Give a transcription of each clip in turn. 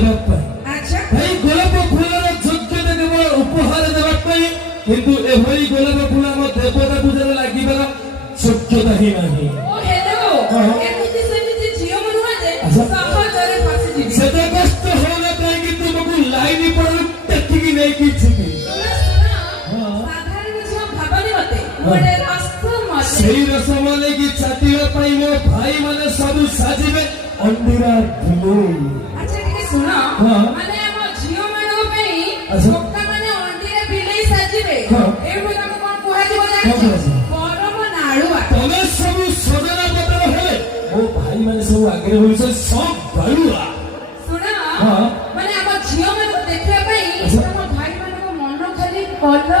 ଦେବା ପାଇଁ। ଆଚ୍ଛା ଭାଇ ଗୋଲାପ ଫୁଲର ଯୋଗ୍ୟତା କେବଳ ଉପହାର ଦେବା ପାଇଁ, କିନ୍ତୁ ଏଭଳି ଗୋଲାପ ଫୁଲ ଆମ ଦେବତା ପୂଜାରେ ଲାଗିବାର ଯୋଗ୍ୟତା ହିଁ ନାହିଁ। ଓ ହେଲୋ ଏମିତି ସେମିତି ଝିଅ ନୁହଁ ଯେ ସହଜରେ ଫସିଯିବି। ସେତେ କଷ୍ଟ ହଉନା କାହିଁକି ତୁମକୁ ଲାଇନ ପଡରୁ ଟେକିକି ନେଇକି ଯିବି। ସାଧାରଣ ଝିଅ ଭାବନି ମତେ ଗୋଟେ ରସମଲେଇ। ସେଇ ରସମଲେଇକି ଚାଟିବା ପାଇଁ ମୋ ଭାଇ ମାନେ ସବୁ ସାଜିବେ ଅଣ୍ଡିରା ବିଲେଇ। ଆଚ୍ଛା ଟିକେ ଶୁଣ ମାନେ ଆମ ଝିଅ ମାନଙ୍କ ପାଇଁ ଟୋକା ମାନେ ଅଣ୍ଡିରେ ବିଲେଇ ସାଜିବେ ଏଇଠୁ ତାକୁ କଣ କୁହାଯିବ ଜାଣିଛ? ପରମ ନାଳୁଆ। ତମେ ସବୁ ସଜନା ପତ୍ର ହେଲେ ମୋ ଭାଇ ମାନେ ସବୁ ଆଗରେ ବସିଛନ୍ତି ସବ ବାଳୁଆ। ଶୁଣ ମାନେ ଆମ ଝିଅ ମାନଙ୍କୁ ଦେଖିବା ପାଇଁ ଆମ ଭାଇ ମାନଙ୍କ ମନ ଖାଲି କଲ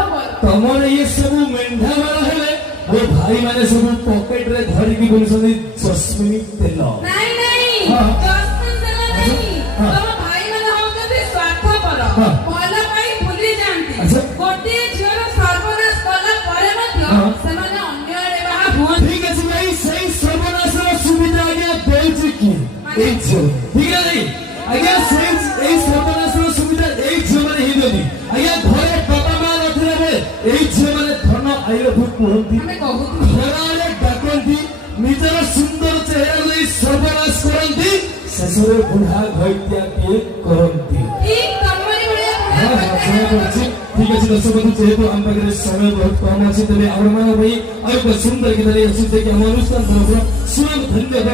ତମର ଇଏ ସବୁ ମେଣ୍ଢା ମାଳ ହେଲେ ମୋ ଭାଇ ମାନେ ସବୁ ପକେଟ ରେ ଧରିକି ବୁଲୁଛନ୍ତି ଜସ୍ମିନ ତେଲ। ନାଇଁ ନାଇଁ ଜସ୍ମିନ ତେଲ ନାଇଁ ତମ ଭାଇ ମାନେ ହଉଛନ୍ତି ସ୍ୱାର୍ଥପର ଭଲ ପାଇଁ ଭୁଲି ଯାଆନ୍ତି। ଗୋଟିଏ ଝିଅର ସର୍ବନାଶ କଲା ପରେ ମଧ୍ୟ ସେମାନେ ଅନ୍ୟ ଆଡେ ବାହା ହୁଅନ୍ତି। ଠିକ ଅଛି ଭାଇ ସେଇ ସର୍ବନାଶର ସୁବିଧା ଆଜ୍ଞା ଦେଉଛି କି ଏଇ ଝିଅ। ଠିକ ଅଛି ଆଜ୍ଞା ସେଇ ଏଇ ସର୍ବନାଶର ସୁବିଧା ଏଇ ଝିଅ ମାନେ ହିଁ ଦିଅନ୍ତି। ଆଜ୍ଞା ଘରେ ବାପା ମା ନଥିଲା ବେଳେ ଏଇ ଝିଅ ମାନେ ଧନ ଆଇରକୁ କୁହନ୍ତି, ଘରରେ ଡାକନ୍ତି, ନିଜର ସୁନ୍ଦର ଚେହେରାକୁ ଦେଇ ସର୍ବନାଶ କରନ୍ତି, ଶେଷରେ ବୁଢା ଘଇତିଆ କିଏ କରନ୍ତି। ঠিক আছে দর্শক বন্ধু, যেহেতু ଆମ ପାଖରେ ସମୟ ବହୁତ କମ ଅଛି, ତେବେ ଆପଣମାନଙ୍କ ପାଇଁ ଆଉ ଏକ ସୁନ୍ଦର ଗୀତ ନେଇ ଆସୁଛି, ଆମ ଅନୁଷ୍ଠାନ ତରଫରୁ ଶୁଣନ୍ତୁ। ଧନ୍ୟବାଦ।